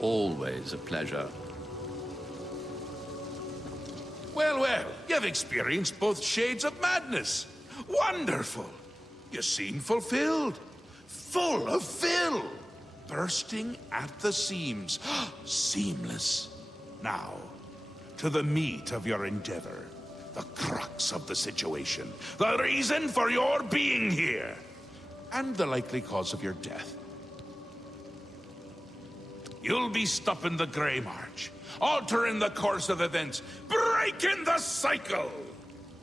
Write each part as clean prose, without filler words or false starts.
Always a pleasure. Well, well, you've experienced both shades of madness. Wonderful! You seem fulfilled. Full of fill. Bursting at the seams. Seamless. Now, to the meat of your endeavor. The crux of the situation. The reason for your being here. And the likely cause of your death. You'll be stopping the Grey March. Altering the course of events. Breaking the cycle!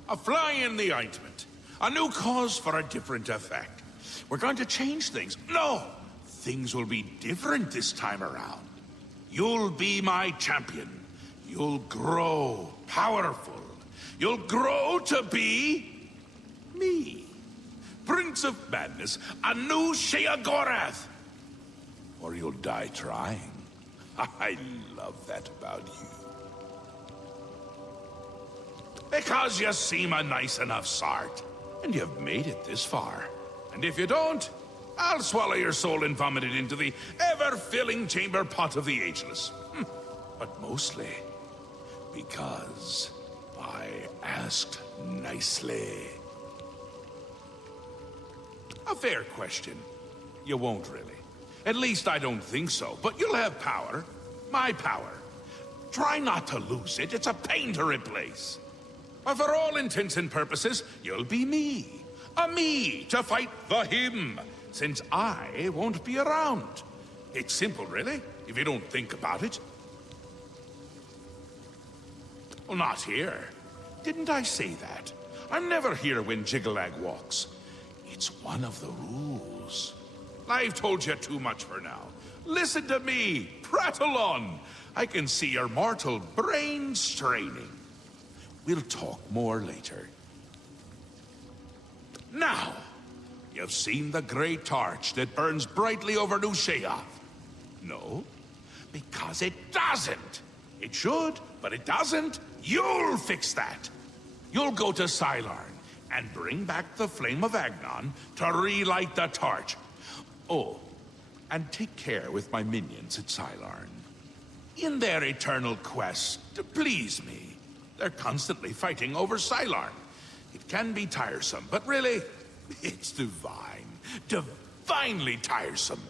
A fly in the ointment. A new cause for a different effect. We're going to change things. No! Things will be different this time around. You'll be my champion. You'll grow powerful. You'll grow to be... me. Prince of Madness, a new Sheogorath. Or you'll die trying. I love that about you. Because you seem a nice enough sort. And you've made it this far. And if you don't, I'll swallow your soul and vomit it into the ever-filling chamber pot of the ageless. But mostly because I asked nicely. A fair question. You won't really. At least I don't think so, but you'll have power. My power. Try not to lose it, it's a pain to replace. But for all intents and purposes, you'll be me. A me to fight the him, since I won't be around. It's simple, really, if you don't think about it. Well, not here. Didn't I say that? I'm never here when Jiggalag walks. It's one of the rules. I've told you too much for now. Listen to me. Prattle on. I can see your mortal brain straining. We'll talk more later. Now, you've seen the great torch that burns brightly over New Sheoth. No, because it doesn't. It should, but it doesn't. You'll fix that. You'll go to Sylarn and bring back the flame of Agnon to relight the torch. Oh, and take care with my minions at Sylarn. In their eternal quest to please me, they're constantly fighting over Sylarn. It can be tiresome, but really, it's divine. Divinely tiresome.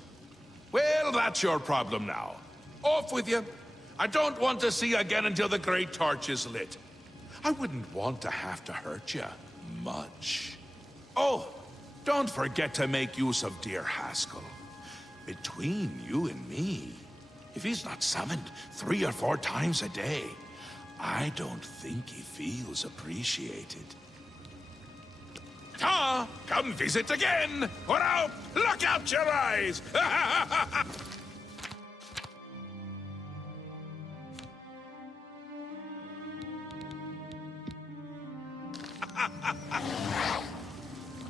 Well, that's your problem now. Off with you. I don't want to see you again until the great torch is lit. I wouldn't want to have to hurt you much. Oh, don't forget to make use of dear Haskell. Between you and me, if he's not summoned 3 or 4 times a day, I don't think he feels appreciated. Ta! Come visit again, or I'll pluck out your eyes!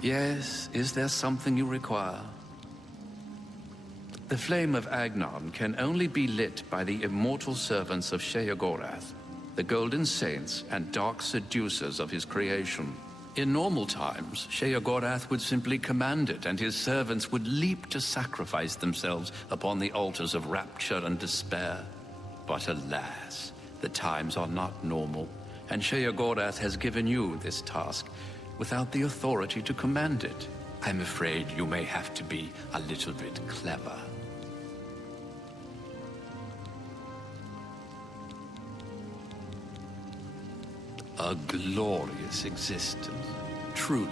Yes, is there something you require? The flame of Agnon can only be lit by the immortal servants of Sheogorath, the Golden Saints and dark seducers of his creation. In normal times, Sheogorath would simply command it, and his servants would leap to sacrifice themselves upon the altars of rapture and despair. But alas, the times are not normal, and Sheogorath has given you this task without the authority to command it. I'm afraid you may have to be a little bit clever. A glorious existence, truly.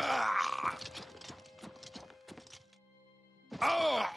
Ah! Oh!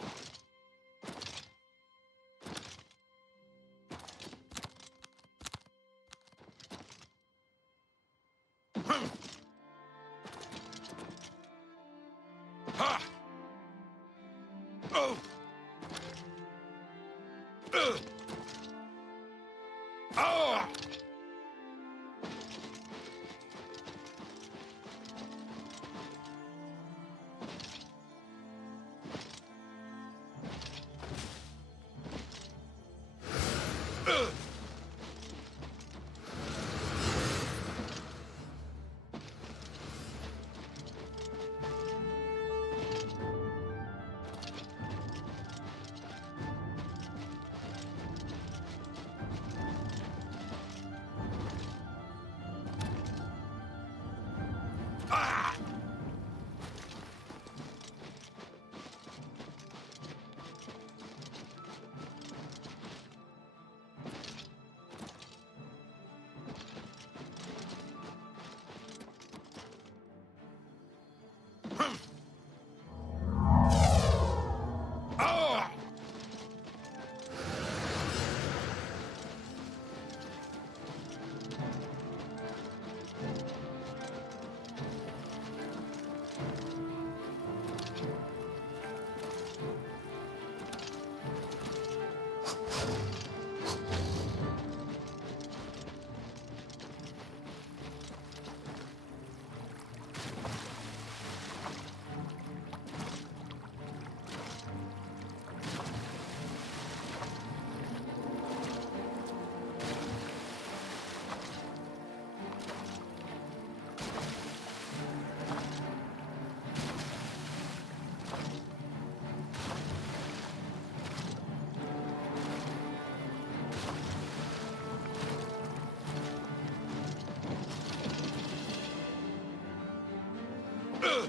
Oh!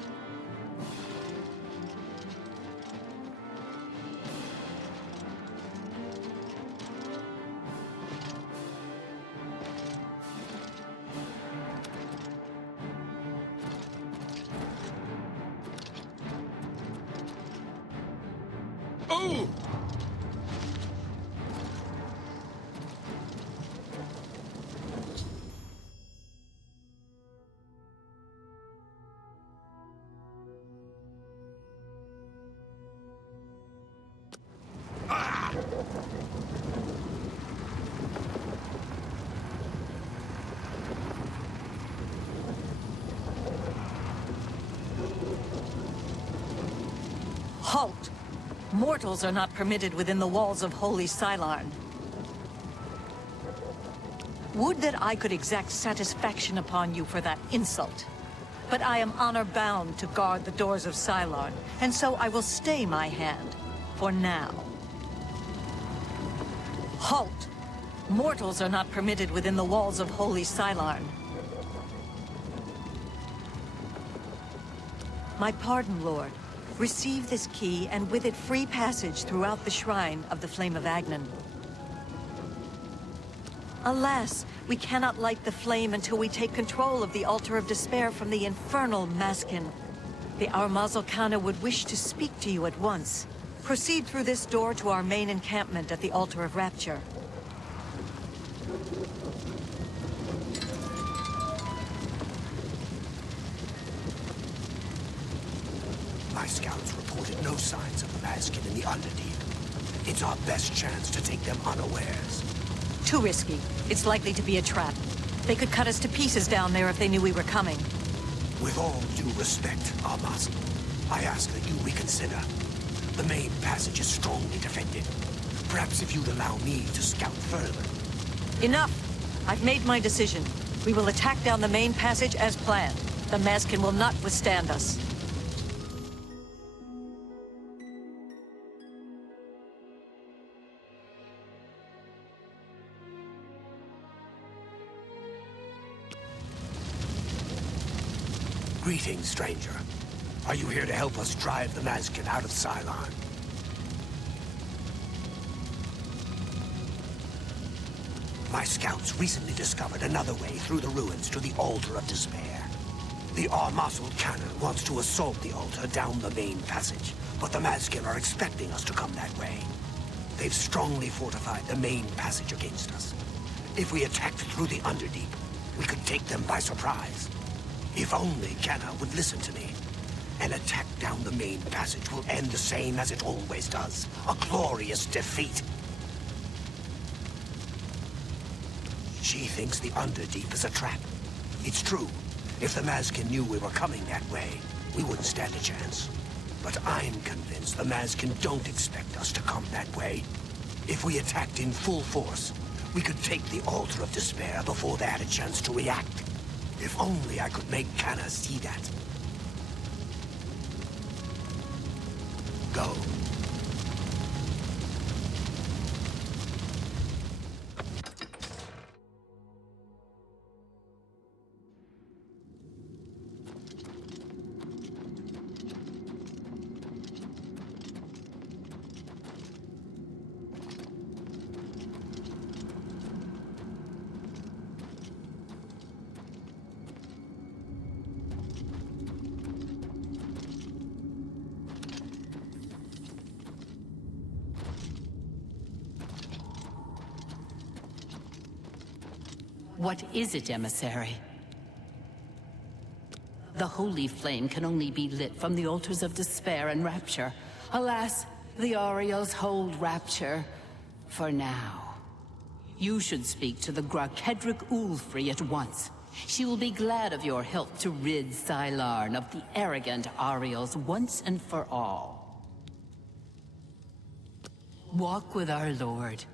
Halt! Mortals are not permitted within the walls of Holy Cylon. Would that I could exact satisfaction upon you for that insult. But I am honor-bound to guard the doors of Cylon, and so I will stay my hand, for now. Halt! Mortals are not permitted within the walls of Holy Cylon. My pardon, Lord. Receive this key, and with it free passage throughout the shrine of the Flame of Agnon. Alas, we cannot light the flame until we take control of the Altar of Despair from the infernal Maskin. The Armazel Kana would wish to speak to you at once. Proceed through this door to our main encampment at the Altar of Rapture. My scouts reported no signs of the Maskin in the Underdeep. It's our best chance to take them unawares. Too risky. It's likely to be a trap. They could cut us to pieces down there if they knew we were coming. With all due respect, Armas, I ask that you reconsider. The main passage is strongly defended. Perhaps if you'd allow me to scout further. Enough! I've made my decision. We will attack down the main passage as planned. The Maskin will not withstand us. Greetings, stranger. Are you here to help us drive the Maskin out of Cylon? My scouts recently discovered another way through the ruins to the Altar of Despair. The Armazel Cannon wants to assault the altar down the main passage, but the Maskin are expecting us to come that way. They've strongly fortified the main passage against us. If we attacked through the Underdeep, we could take them by surprise. If only Canna would listen to me. An attack down the main passage will end the same as it always does. A glorious defeat. She thinks the Underdeep is a trap. It's true. If the Maskin knew we were coming that way, we wouldn't stand a chance. But I'm convinced the Maskin don't expect us to come that way. If we attacked in full force, we could take the Altar of Despair before they had a chance to react. If only I could make Canna see that. Go. What is it, emissary? The holy flame can only be lit from the altars of despair and rapture. Alas, the Ariels hold rapture for now. You should speak to the Grakedric Ulfri at once. She will be glad of your help to rid Sylarn of the arrogant Ariels once and for all. Walk with our lord.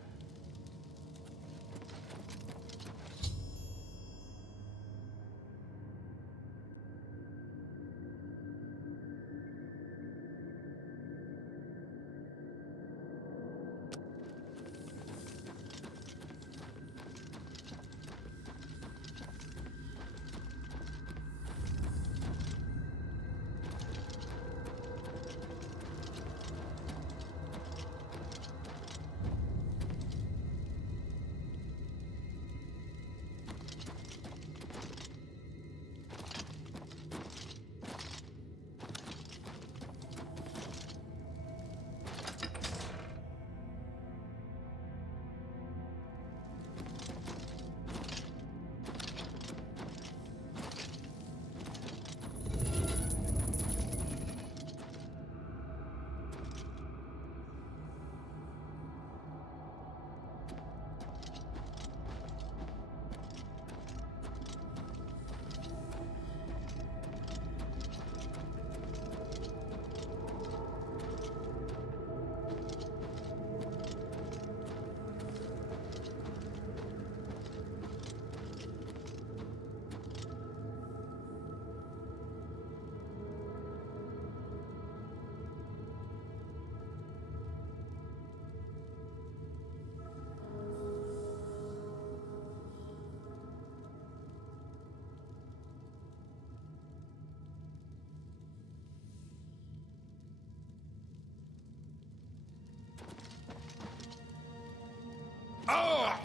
Oh!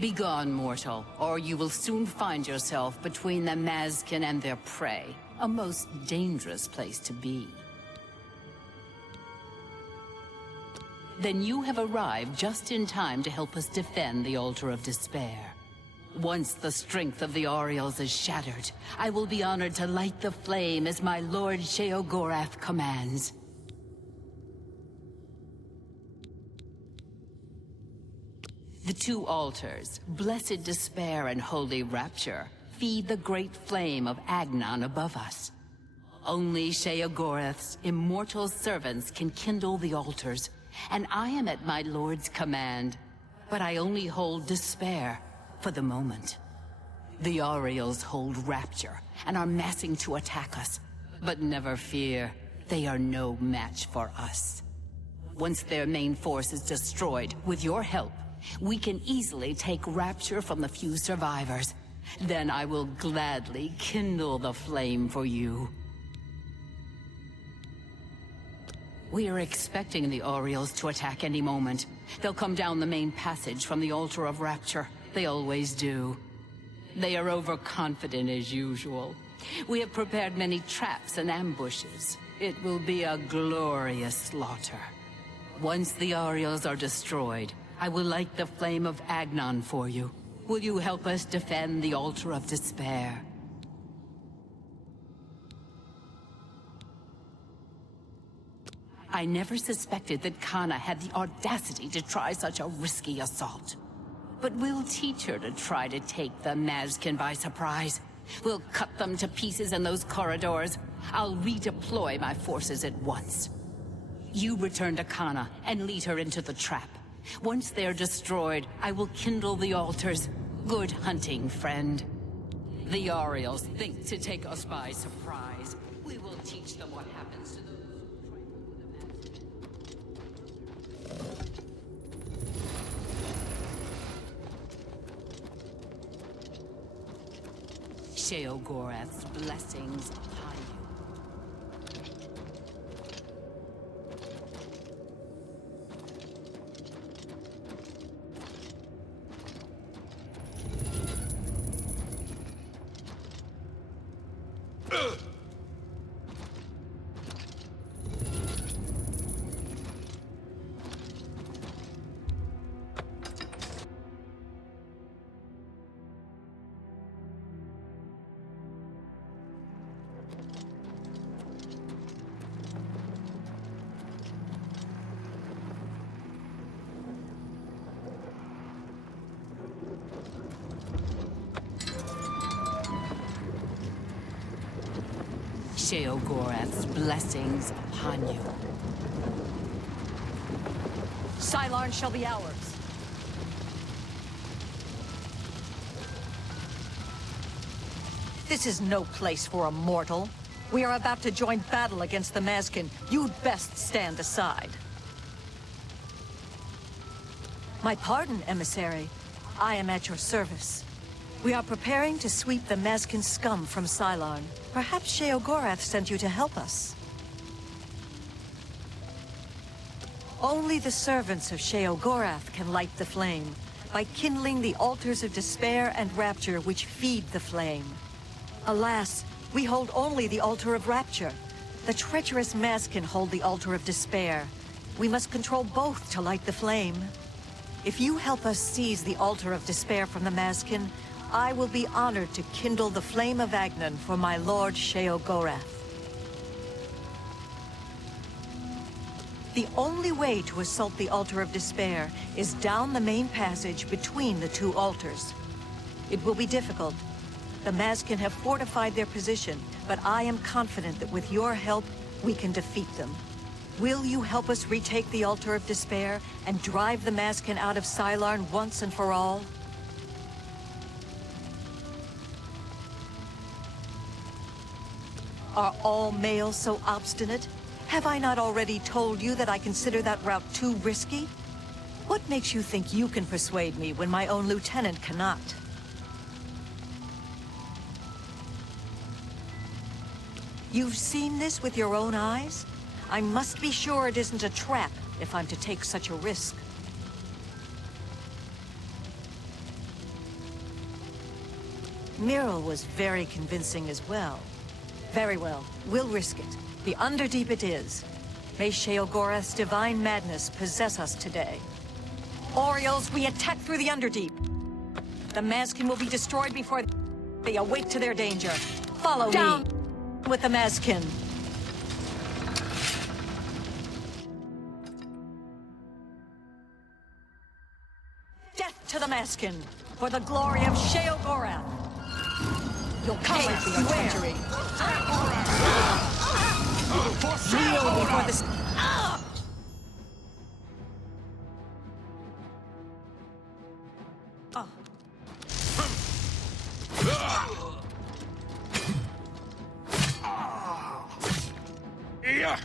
Begone, mortal, or you will soon find yourself between the Mazkin and their prey. A most dangerous place to be. Then you have arrived just in time to help us defend the Altar of Despair. Once the strength of the Aureals is shattered, I will be honored to light the flame as my Lord Sheogorath commands. The two altars, Blessed Despair and Holy Rapture, feed the great flame of Agnon above us. Only Sheogorath's immortal servants can kindle the altars, and I am at my Lord's command. But I only hold Despair for the moment. The Aureals hold Rapture and are massing to attack us. But never fear, they are no match for us. Once their main force is destroyed, with your help, we can easily take Rapture from the few survivors. Then I will gladly kindle the flame for you. We are expecting the Aureals to attack any moment. They'll come down the main passage from the Altar of Rapture. They always do. They are overconfident as usual. We have prepared many traps and ambushes. It will be a glorious slaughter. Once the Aureals are destroyed, I will light the flame of Agnon for you. Will you help us defend the Altar of Despair? I never suspected that Kana had the audacity to try such a risky assault. But we'll teach her to try to take the Mazkin by surprise. We'll cut them to pieces in those corridors. I'll redeploy my forces at once. You return to Kana and lead her into the trap. Once they're destroyed, I will kindle the altars. Good hunting, friend. The Aureals think to take us by surprise. We will teach them what happens to those who Sheogorath's blessings upon you. Sheogorath's blessings upon you. Sylarn shall be ours. This is no place for a mortal. We are about to join battle against the Mazkin. You'd best stand aside. My pardon, emissary. I am at your service. We are preparing to sweep the Mazkin scum from Sylarn. Perhaps Sheogorath sent you to help us. Only the servants of Sheogorath can light the flame, by kindling the altars of despair and rapture which feed the flame. Alas, we hold only the altar of rapture. The treacherous Mazkin hold the altar of despair. We must control both to light the flame. If you help us seize the altar of despair from the Mazkin, I will be honored to kindle the flame of Agnon for my lord Sheogorath. The only way to assault the altar of despair is down the main passage between the two altars. It will be difficult. The Mazkin have fortified their position, but I am confident that with your help, we can defeat them. Will you help us retake the altar of despair and drive the Mazkin out of Sylarn once and for all? Are all males so obstinate? Have I not already told you that I consider that route too risky? What makes you think you can persuade me when my own lieutenant cannot? You've seen this with your own eyes? I must be sure it isn't a trap if I'm to take such a risk. Myrrel was very convincing as well. Very well, we'll risk it. The Underdeep it is. May Sheogorath's divine madness possess us today. Orioles, we attack through the Underdeep. The Mazkin will be destroyed before they awake to their danger. Follow me. With the Mazkin. Death to the Mazkin, for the glory of Sheogorath. You'll come with your treachery. Kneel before the... Yeah.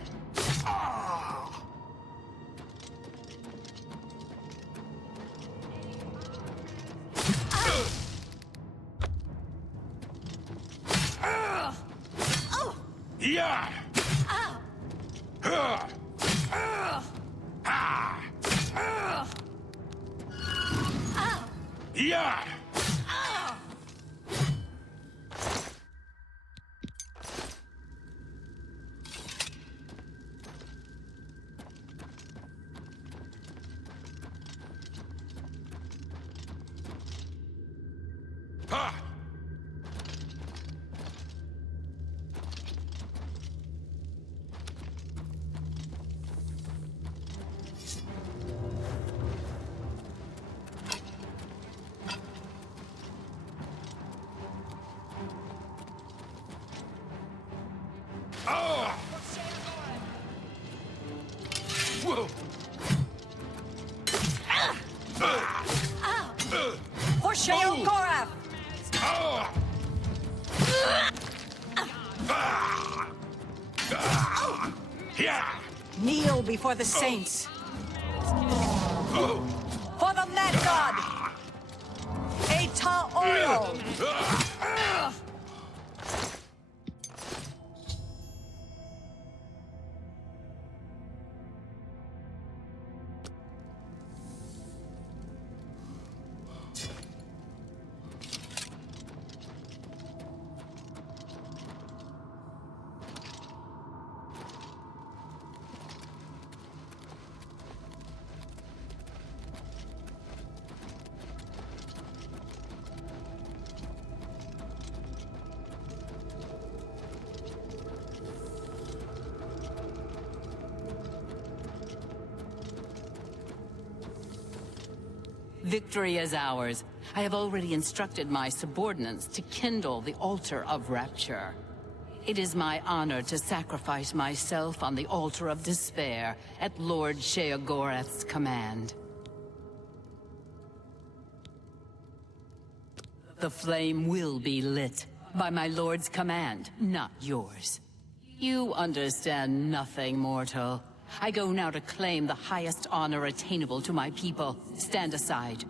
Yeah. Yeah. Whoa. For Sheogorath! Yeah. Kneel before the saints. For the Mad God! Eta Oriol! Victory is ours. I have already instructed my subordinates to kindle the altar of rapture. It is my honor to sacrifice myself on the altar of despair at Lord Sheogorath's command. The flame will be lit by my lord's command, not yours. You understand nothing, mortal. I go now to claim the highest honor attainable to my people. Stand aside.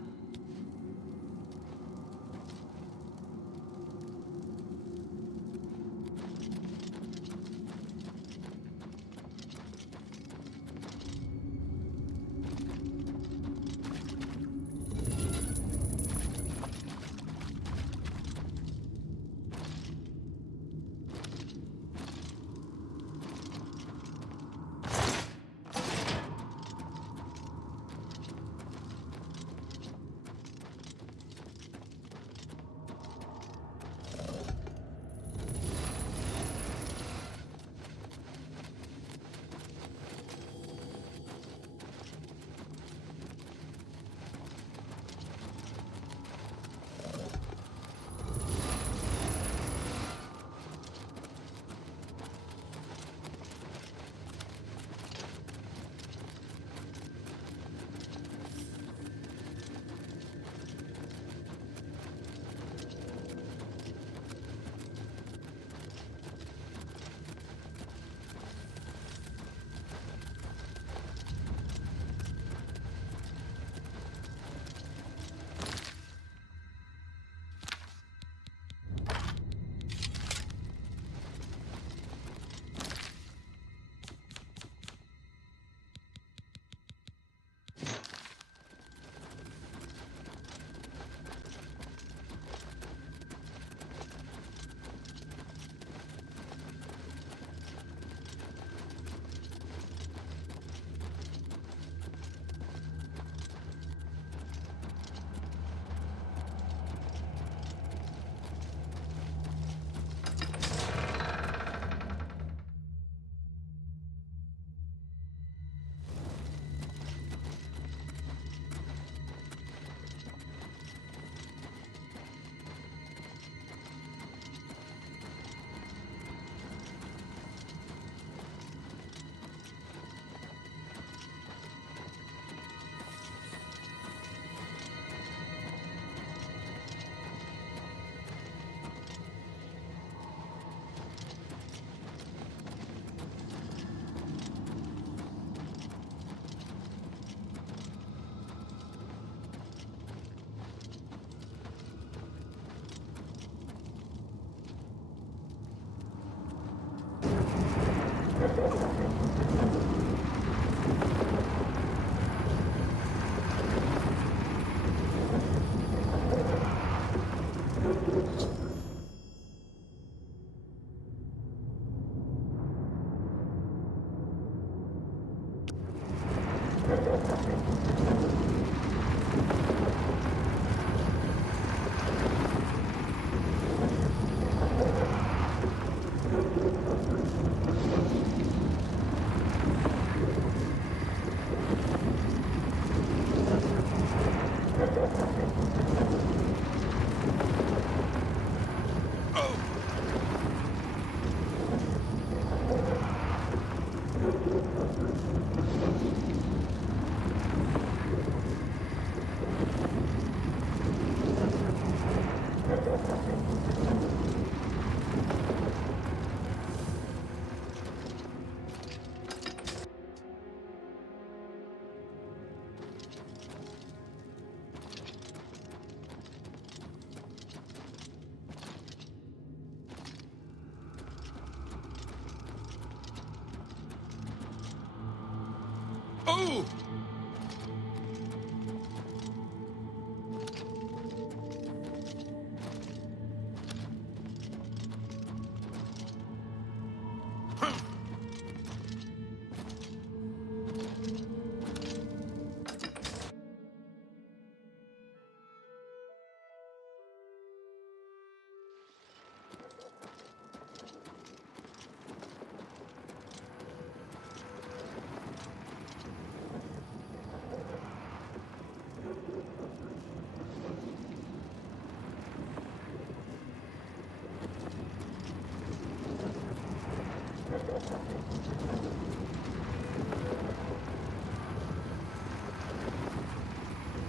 Oh!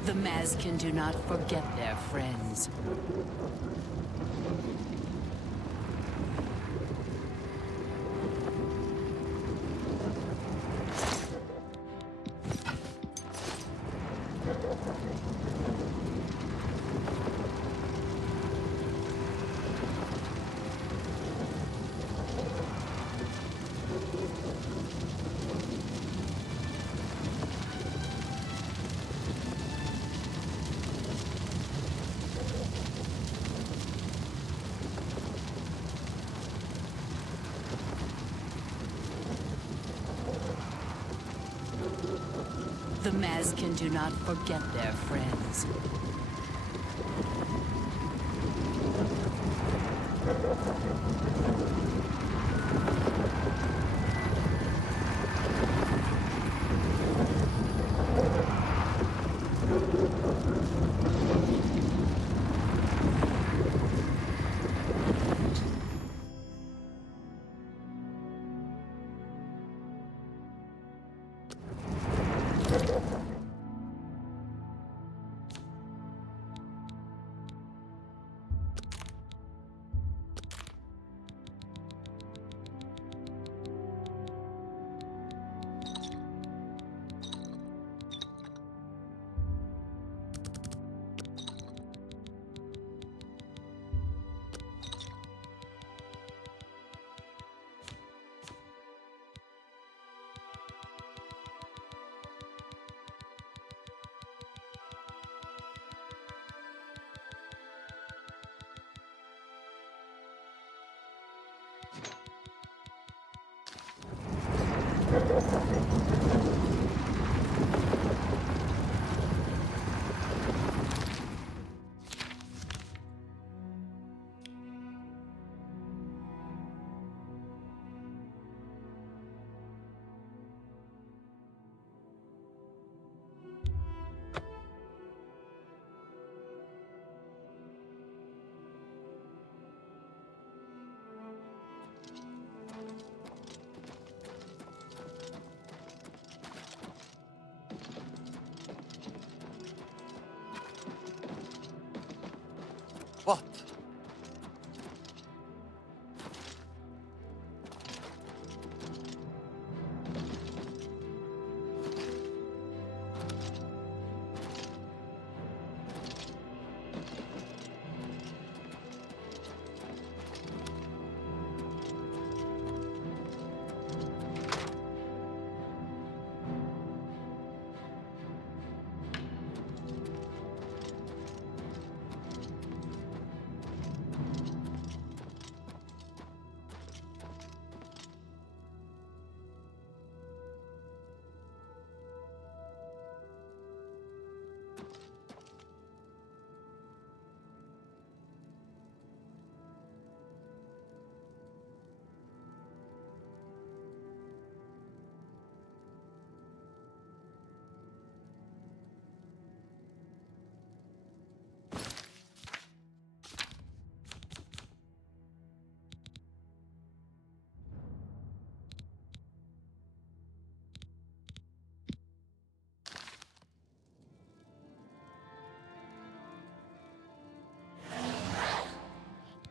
The Mazkin do not forget their friends. The Mazkin do not forget their friends. What?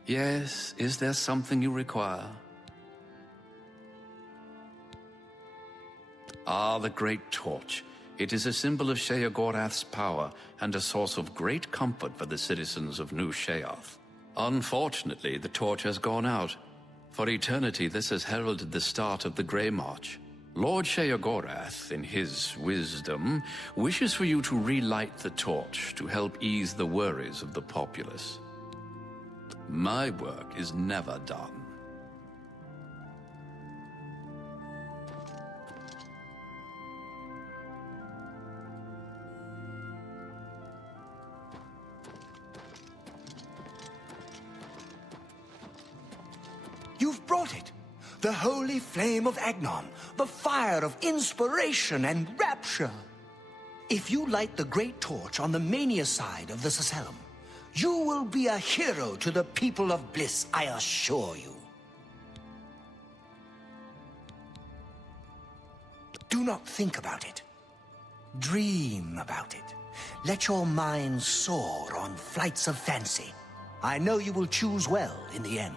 Yes, is there something you require? Ah, the Great Torch. It is a symbol of Sheogorath's power and a source of great comfort for the citizens of New Sheoth. Unfortunately, the torch has gone out. For eternity, this has heralded the start of the Grey March. Lord Sheogorath, in his wisdom, wishes for you to relight the torch to help ease the worries of the populace. My work is never done. You've brought it. The holy flame of Agnon, the fire of inspiration and rapture. If you light the great torch on the Mania side of the Sacellum, you will be a hero to the people of Bliss, I assure you. Do not think about it. Dream about it. Let your mind soar on flights of fancy. I know you will choose well in the end.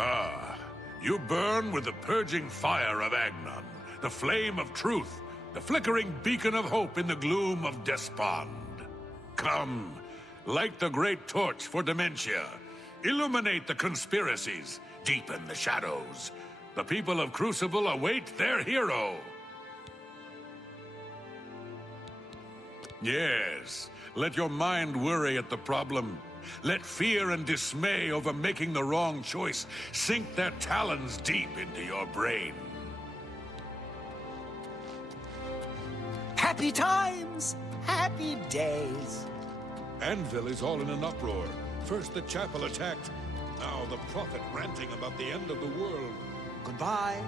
Ah, you burn with the purging fire of Agnon, the flame of truth, the flickering beacon of hope in the gloom of despond. Come, light the great torch for dementia. Illuminate the conspiracies, deepen the shadows. The people of Crucible await their hero. Yes, let your mind worry at the problem. Let fear and dismay over making the wrong choice sink their talons deep into your brain. Happy times! Happy days! Anvil is all in an uproar. First the chapel attacked, now the prophet ranting about the end of the world. Goodbye.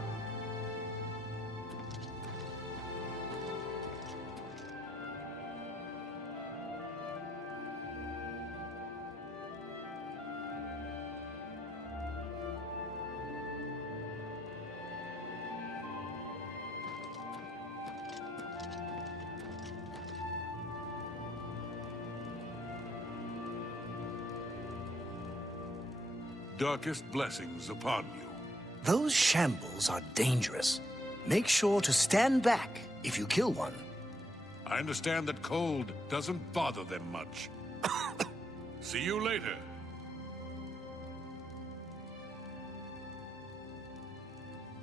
Darkest blessings upon you. Those shambles are dangerous. Make sure to stand back if you kill one. I understand that cold doesn't bother them much. See you later.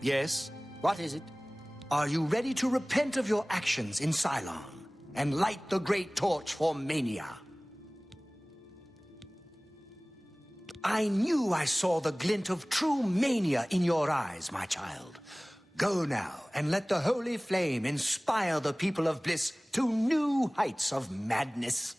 Yes? What is it? Are you ready to repent of your actions in Cylon and light the great torch for Mania? I knew I saw the glint of true mania in your eyes, my child. Go now and let the holy flame inspire the people of Bliss to new heights of madness.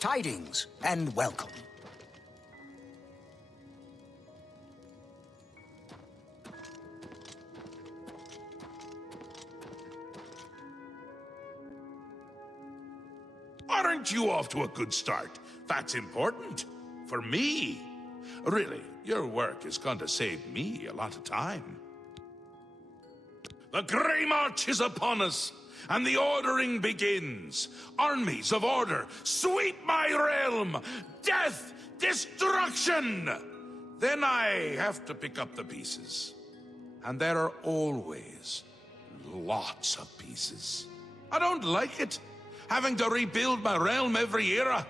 Tidings and welcome. Aren't you off to a good start? That's important. For me. Really, your work is going to save me a lot of time. The Grey March is upon us, and the ordering begins. Armies of order, sweep my realm! Death! Destruction! Then I have to pick up the pieces. And there are always lots of pieces. I don't like it, having to rebuild my realm every era.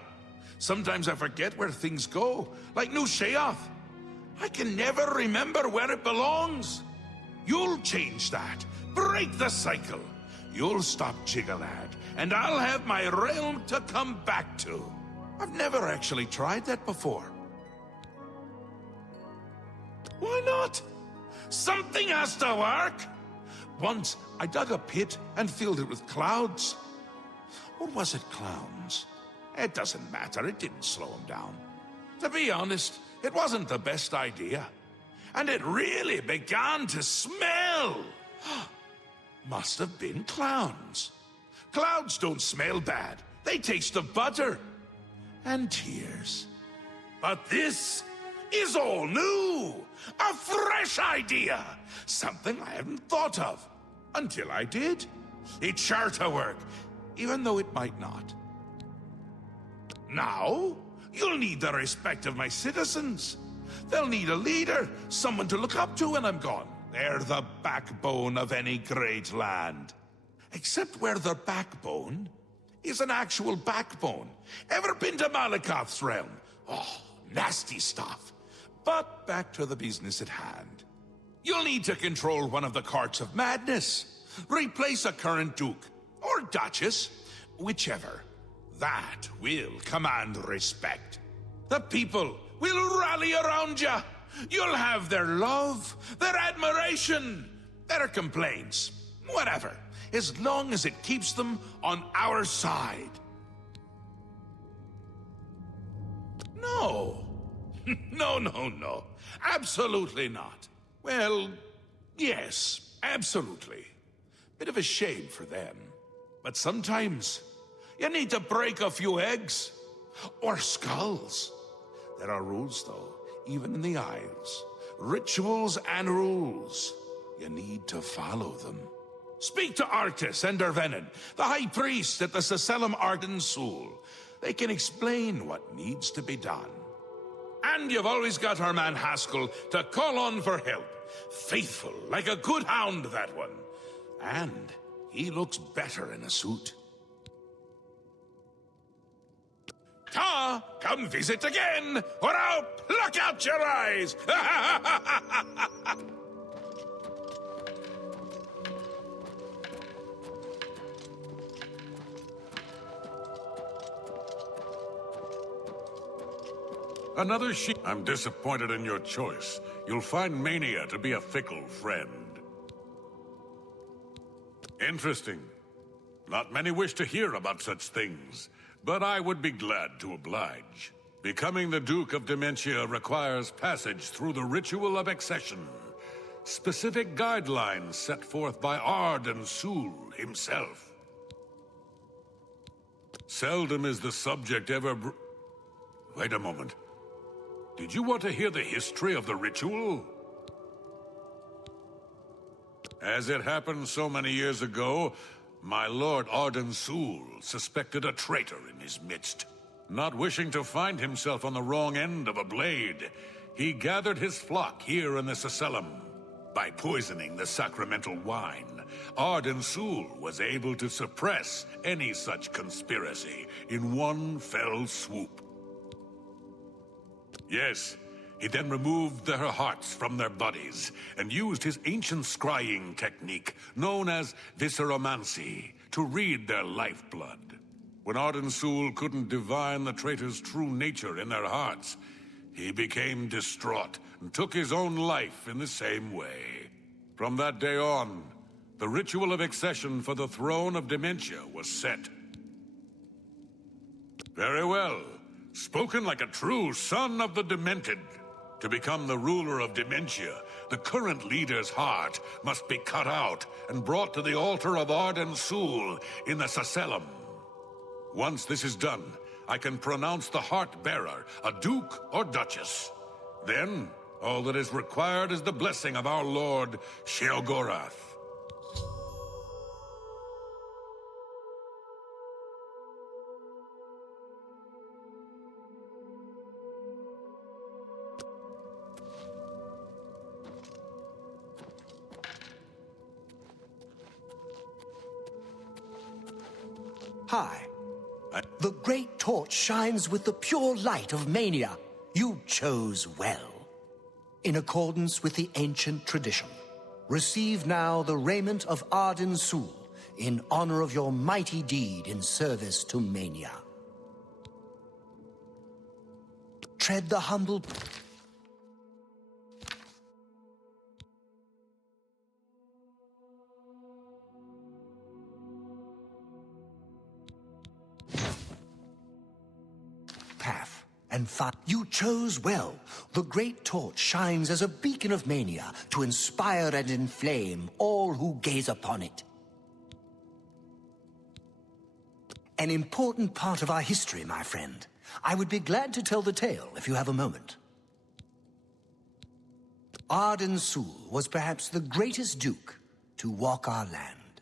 Sometimes I forget where things go, like New Sheoth. I can never remember where it belongs. You'll change that. Break the cycle. You'll stop Jiggalad, and I'll have my realm to come back to. I've never actually tried that before. Why not? Something has to work. Once, I dug a pit and filled it with clouds. Or was it clowns? It doesn't matter, it didn't slow them down. To be honest, it wasn't the best idea. And it really began to smell. Must have been clowns. Clouds don't smell bad. They taste of butter. And tears. But this is all new. A fresh idea. Something I hadn't thought of. Until I did. It's sure to work, even though it might not. Now, you'll need the respect of my citizens. They'll need a leader, someone to look up to when I'm gone. They're the backbone of any great land. Except where their backbone is an actual backbone. Ever been to Malakoth's realm? Oh, nasty stuff. But back to the business at hand. You'll need to control one of the Courts of Madness. Replace a current duke, or duchess, whichever. That will command respect. The people will rally around you. You'll have their love, their admiration, their complaints, whatever, as long as it keeps them on our side. No. No. Absolutely not. Well, yes, absolutely. Bit of a shame for them. But sometimes, you need to break a few eggs. Or skulls. There are rules, though, even in the Isles. Rituals and rules. You need to follow them. Speak to Artis and Dervenin, the High Priest at the Sacellum Arden Sul. They can explain what needs to be done. And you've always got our man Haskell to call on for help. Faithful, like a good hound, that one. And he looks better in a suit. Ta! Come visit again, or I'll pluck out your eyes! Another sheep. I'm disappointed in your choice. You'll find Mania to be a fickle friend. Interesting. Not many wish to hear about such things, but I would be glad to oblige. Becoming the Duke of Dementia requires passage through the Ritual of Accession. Specific guidelines set forth by Arden Sul himself. Seldom is the subject ever Wait a moment. Did you want to hear the history of the ritual? As it happened so many years ago, my Lord Arden Sul suspected a traitor in his midst. Not wishing to find himself on the wrong end of a blade, he gathered his flock here in the Sacellum. By poisoning the sacramental wine, Arden Sul was able to suppress any such conspiracy in one fell swoop. Yes, he then removed their hearts from their bodies and used his ancient scrying technique known as visceromancy to read their lifeblood. When Arden Sul couldn't divine the traitor's true nature in their hearts, he became distraught and took his own life in the same way. From that day on, the ritual of accession for the throne of Dementia was set. Very well. Spoken like a true son of the Demented. To become the ruler of Dementia, the current leader's heart must be cut out and brought to the altar of Arden Sul in the Sacellum. Once this is done, I can pronounce the heart-bearer a duke or duchess. Then, all that is required is the blessing of our Lord Sheogorath. Hi. The great torch shines with the pure light of Mania. You chose well. In accordance with the ancient tradition, receive now the raiment of Arden Sul in honor of your mighty deed in service to Mania. Tread the humble... path and find. You chose well. The great torch shines as a beacon of Mania to inspire and inflame all who gaze upon it. An important part of our history, my friend. I would be glad to tell the tale if you have a moment. Arden Sul was perhaps the greatest duke to walk our land.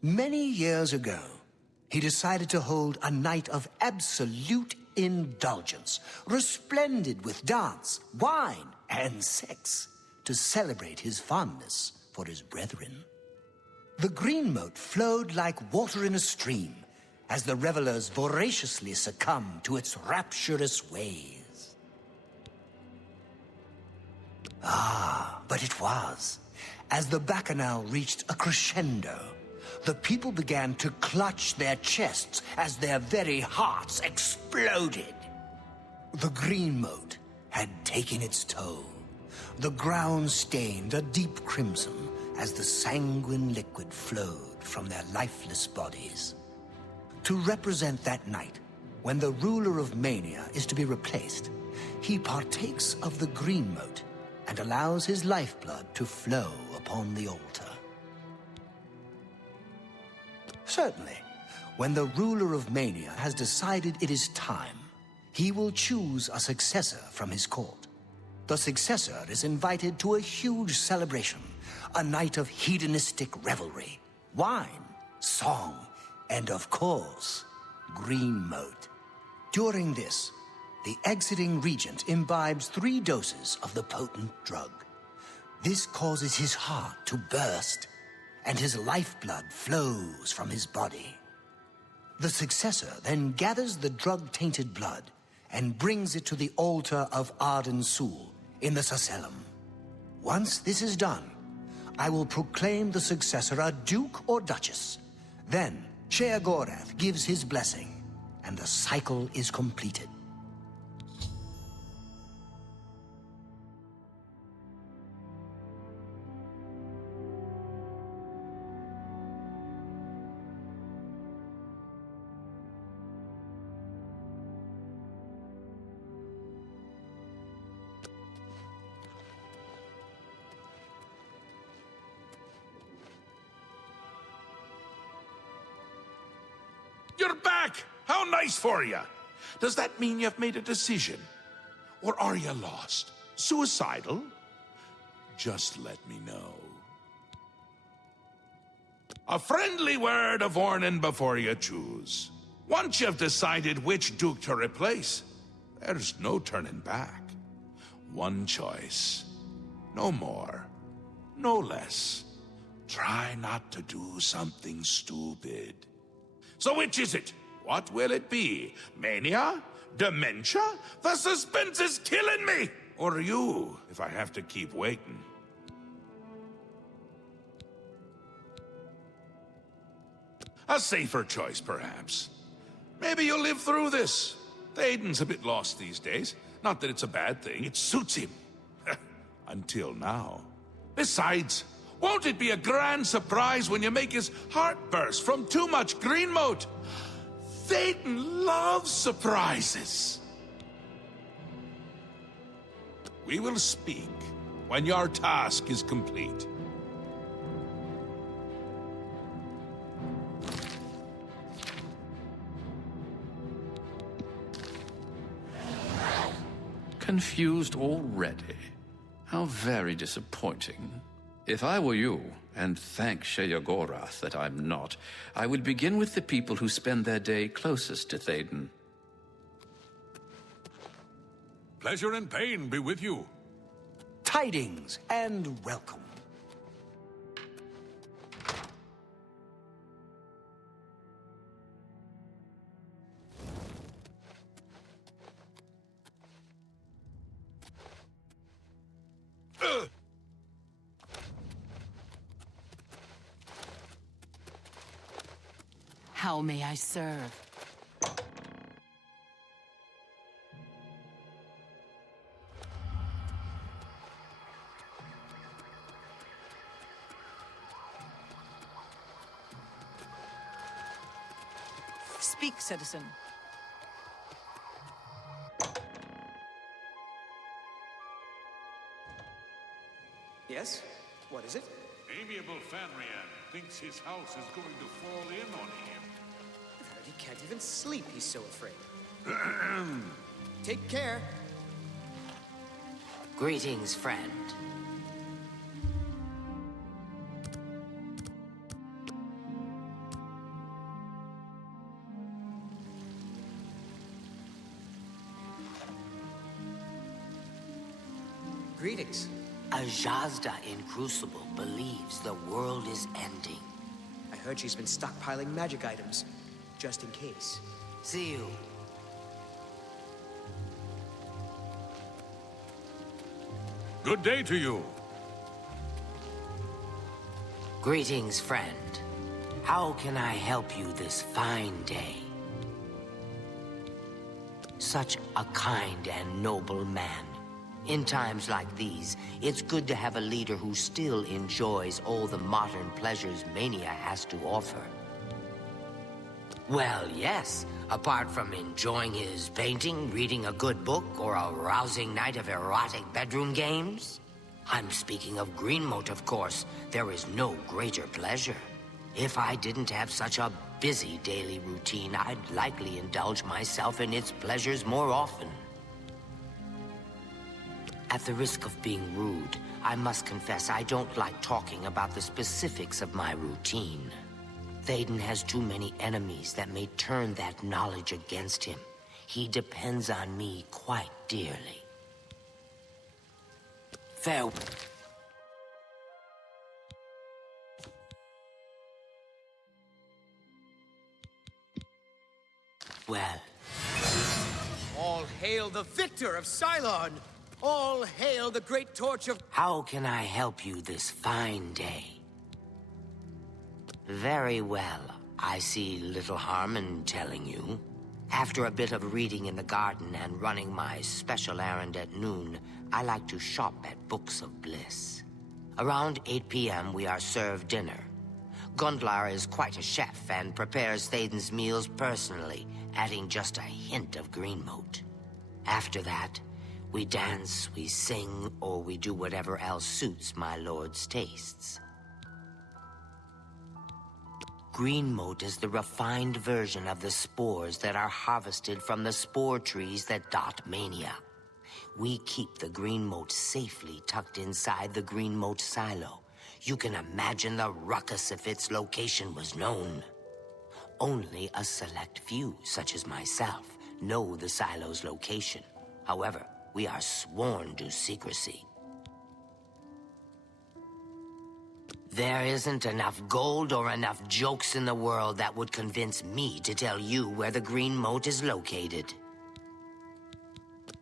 Many years ago, he decided to hold a night of absolute indulgence, resplendent with dance, wine, and sex, to celebrate his fondness for his brethren. The green moat flowed like water in a stream, as the revelers voraciously succumbed to its rapturous ways. Ah, but it was. As the bacchanal reached a crescendo, the people began to clutch their chests as their very hearts exploded. The green moat had taken its toll. The ground stained a deep crimson as the sanguine liquid flowed from their lifeless bodies. To represent that night, when the ruler of Mania is to be replaced, he partakes of the green moat and allows his lifeblood to flow upon the altar. Certainly, when the ruler of Mania has decided it is time, he will choose a successor from his court. The successor is invited to a huge celebration, a night of hedonistic revelry, wine, song, and of course, green moat. During this, the exiting regent imbibes 3 doses of the potent drug. This causes his heart to burst, and his lifeblood flows from his body. The successor then gathers the drug-tainted blood and brings it to the altar of Arden Sul in the Sacellum. Once this is done, I will proclaim the successor a duke or duchess. Then, Sheogorath gives his blessing, and the cycle is completed. You're back! How nice for you! Does that mean you've made a decision? Or are you lost? Suicidal? Just let me know. A friendly word of warning before you choose. Once you've decided which duke to replace, there's no turning back. One choice. No more. No less. Try not to do something stupid. So which is it? What will it be? Mania? Dementia? The suspense is killing me! Or you, if I have to keep waiting. A safer choice, perhaps. Maybe you'll live through this. Théoden's a bit lost these days. Not that it's a bad thing, it suits him. Until now. Besides, won't it be a grand surprise when you make his heart burst from too much green moat? Théoden loves surprises. We will speak when your task is complete. Confused already? How very disappointing. If I were you, and thank Sheogorath that I'm not, I would begin with the people who spend their day closest to Théoden. Pleasure and pain be with you. Tidings and welcome. How may I serve? Speak, citizen. Yes? What is it? Amiable Fanrian thinks his house is going to fall in on him. I've heard he can't even sleep, he's so afraid. Take care. Greetings, friend. Greetings. A Jazda in Crucible believes the world is ending. I heard she's been stockpiling magic items, just in case. See you. Good day to you. Greetings, friend. How can I help you this fine day? Such a kind and noble man. In times like these, it's good to have a leader who still enjoys all the modern pleasures Mania has to offer. Well, yes. Apart from enjoying his painting, reading a good book, or a rousing night of erotic bedroom games. I'm speaking of Greenmote, of course. There is no greater pleasure. If I didn't have such a busy daily routine, I'd likely indulge myself in its pleasures more often. At the risk of being rude, I must confess I don't like talking about the specifics of my routine. Thaden has too many enemies that may turn that knowledge against him. He depends on me quite dearly. Farewell. Well. All hail the victor of Cylon! All hail the great torch of... How can I help you this fine day? Very well. I see little harm in telling you. After a bit of reading in the garden and running my special errand at noon, I like to shop at Books of Bliss. Around 8 p.m. we are served dinner. Gundlar is quite a chef and prepares Thaden's meals personally, adding just a hint of Greenmote. After that, we dance, we sing, or we do whatever else suits my lord's tastes. Greenmote is the refined version of the spores that are harvested from the spore trees that dot Mania. We keep the Greenmote safely tucked inside the Greenmote silo. You can imagine the ruckus if its location was known. Only a select few, such as myself, know the silo's location. However, we are sworn to secrecy. There isn't enough gold or enough jokes in the world that would convince me to tell you where the Greenmote is located.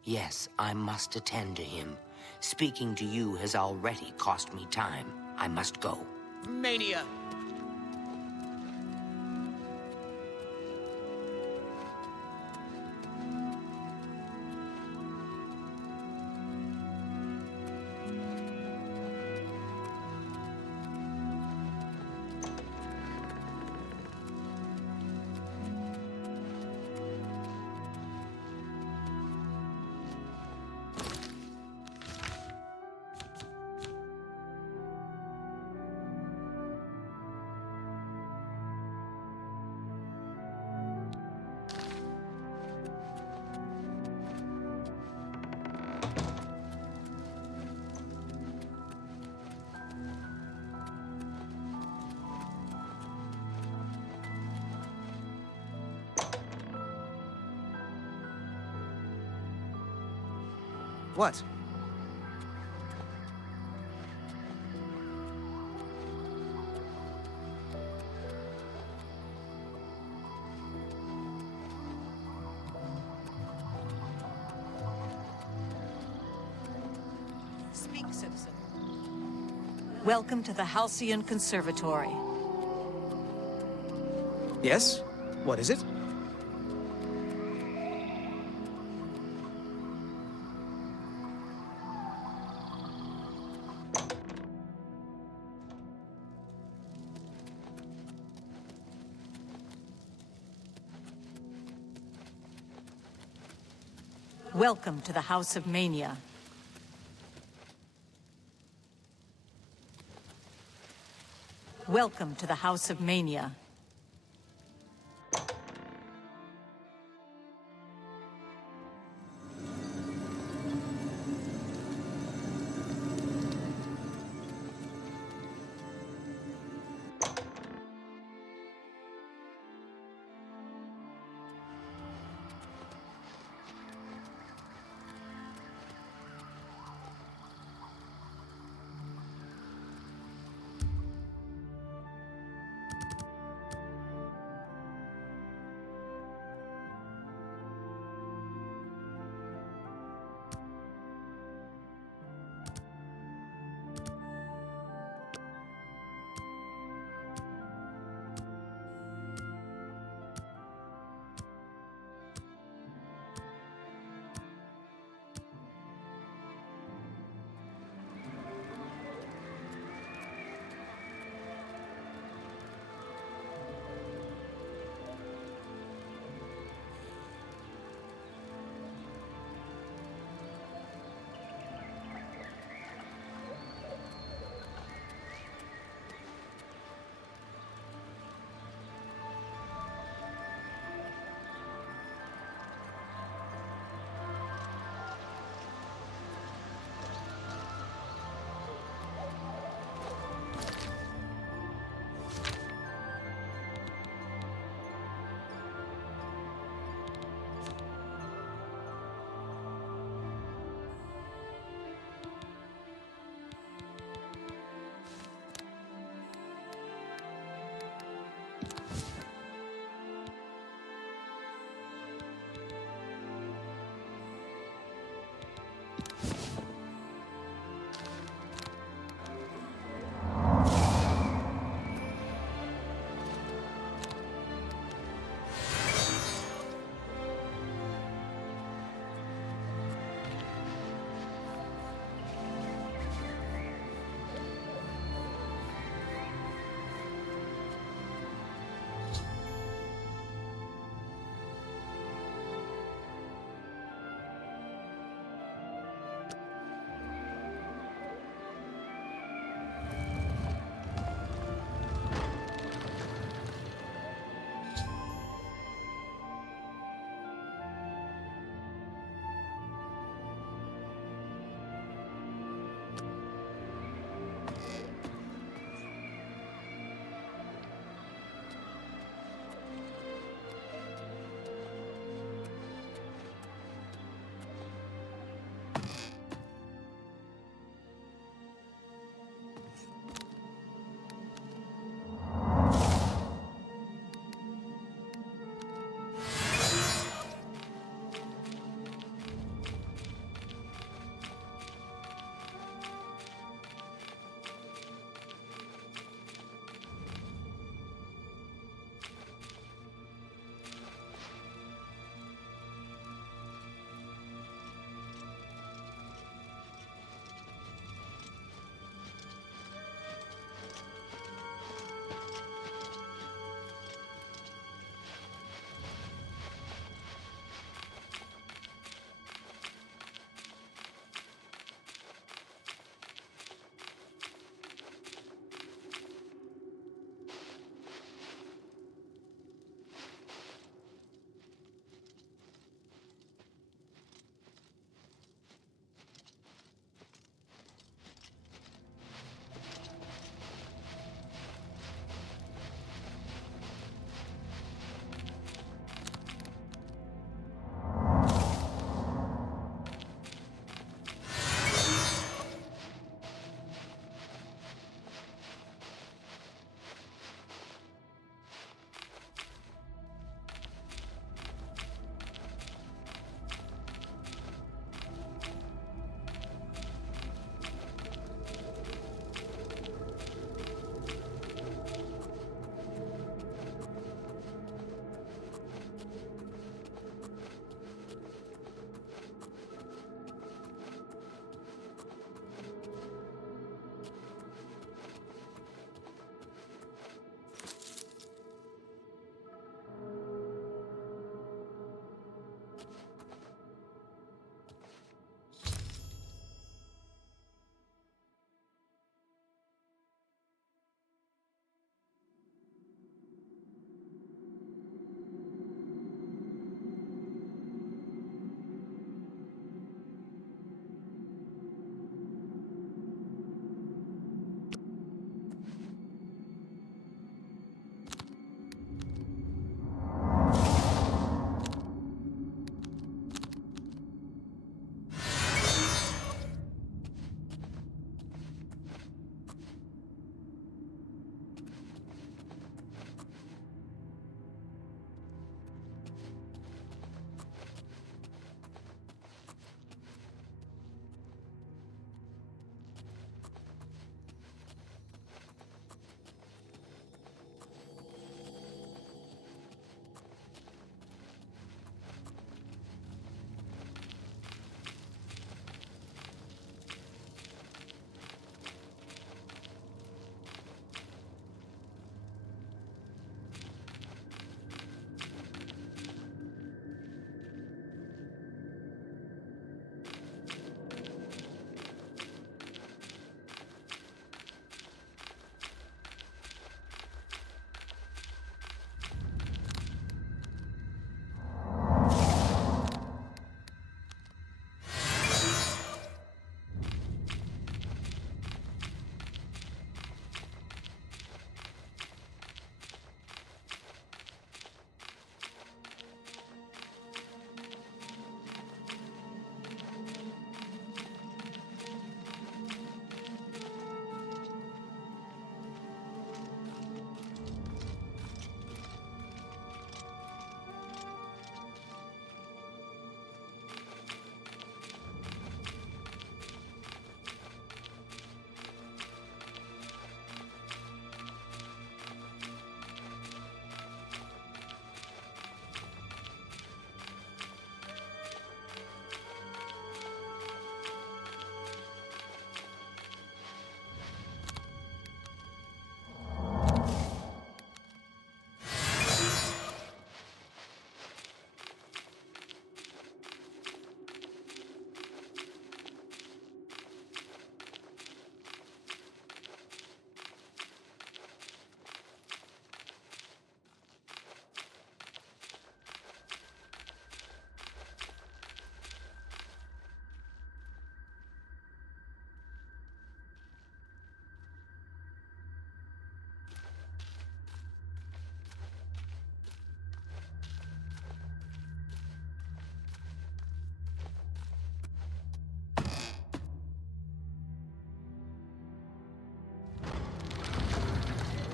Yes, I must attend to him. Speaking to you has already cost me time. I must go. Mania! What? Speak, citizen. Welcome to the Halcyon Conservatory. Yes? What is it? Welcome to the House of Mania. Welcome to the House of Mania.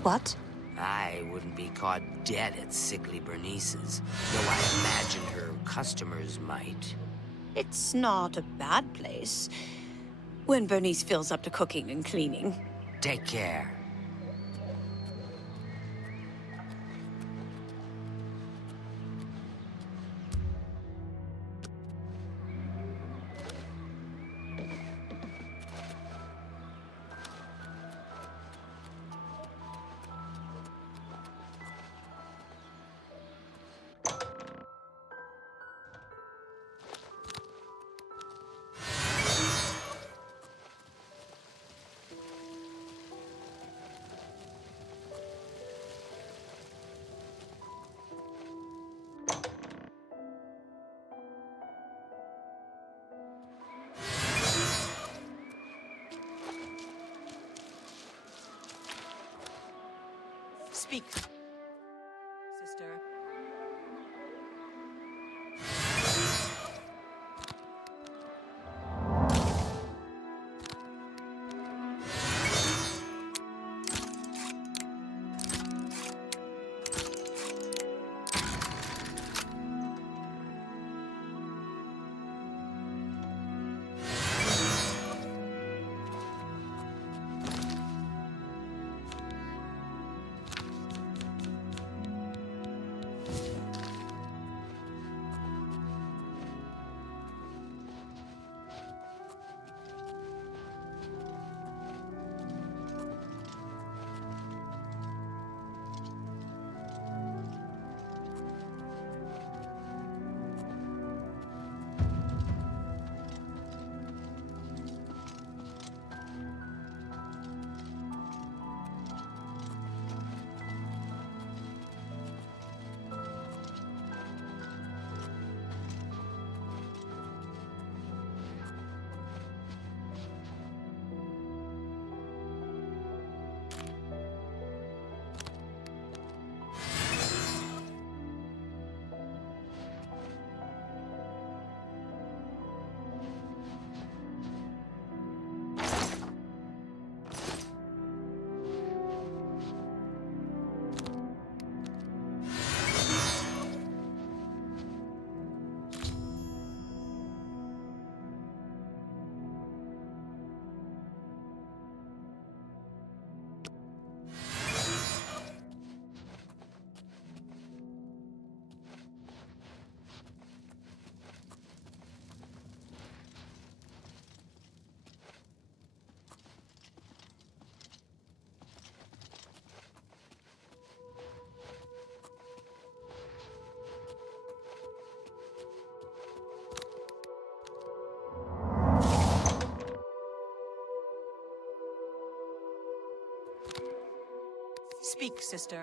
What? I wouldn't be caught dead at sickly Bernice's, though I imagine her customers might. It's not a bad place. When Bernice fills up to cooking and cleaning. Take care. Speak, sister. Speak, sister.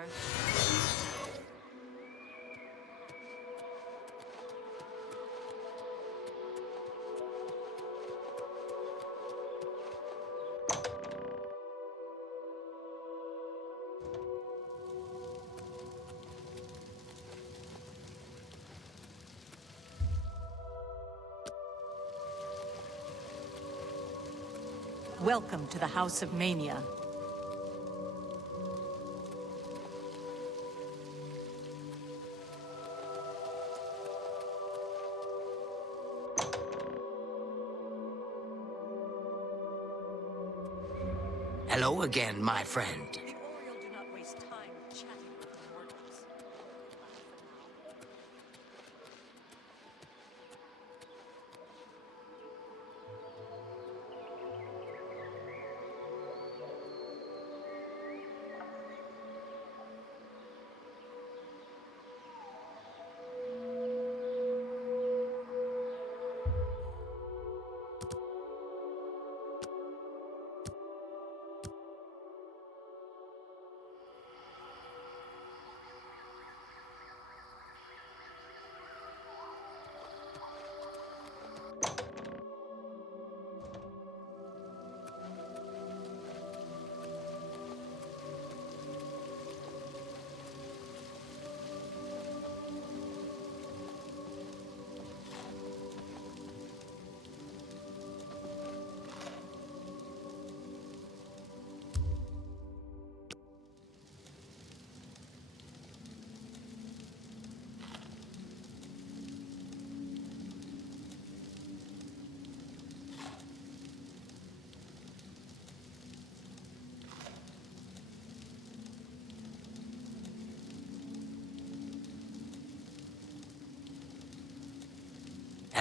Welcome to the House of Mania. Hello again, my friend. The Oriole do not waste time chatting with mortals.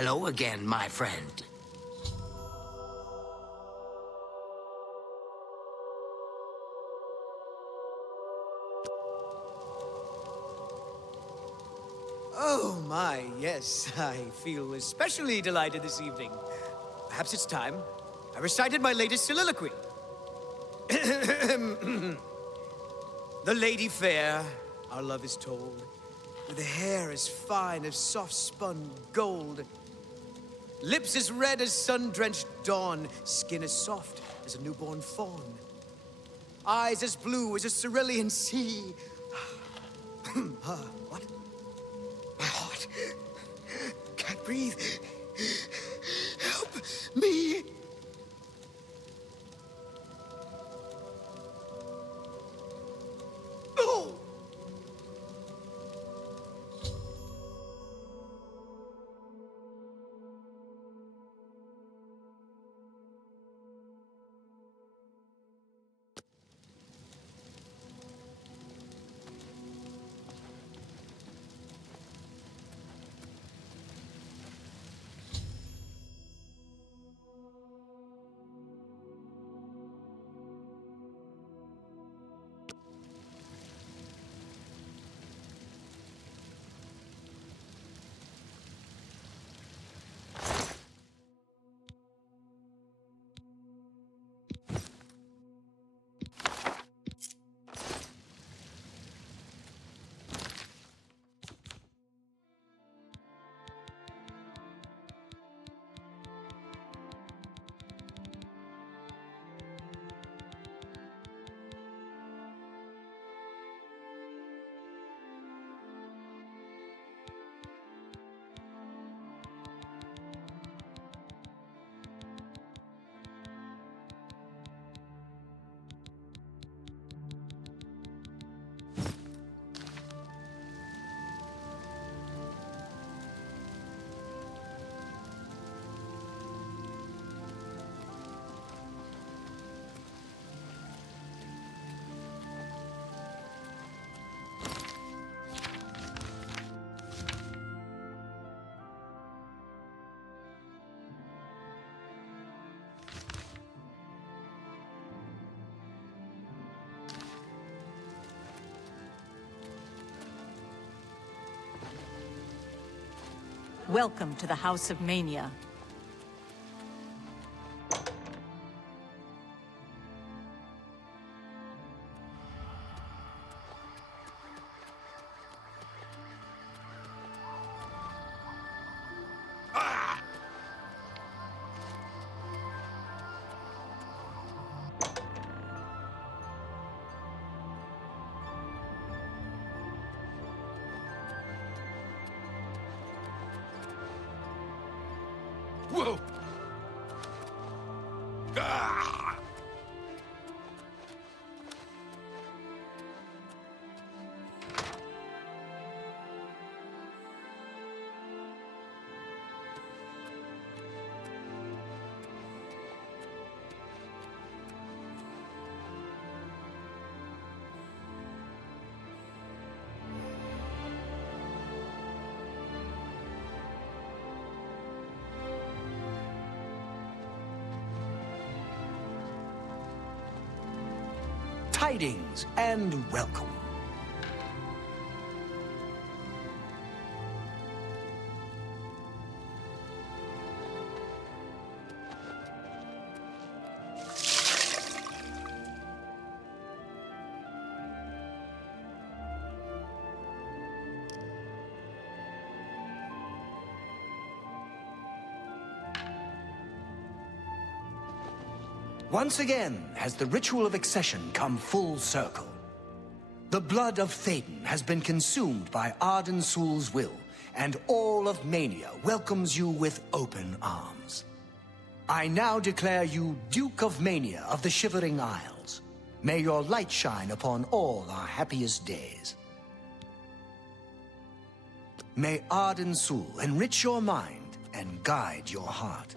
Hello again, my friend. Oh my, yes. I feel especially delighted this evening. Perhaps it's time I recited my latest soliloquy. The lady fair, our love is told, with hair as fine as soft-spun gold, lips as red as sun-drenched dawn, skin as soft as a newborn fawn, eyes as blue as a cerulean sea. What? My heart can't breathe. Help me. Oh! Welcome to the House of Mania. Whoa! Ah! Tidings and welcome. Once again has the ritual of accession come full circle. The blood of Théden has been consumed by Arden Sul's will, and all of Mania welcomes you with open arms. I now declare you Duke of Mania of the Shivering Isles. May your light shine upon all our happiest days. May Arden Sul enrich your mind and guide your heart.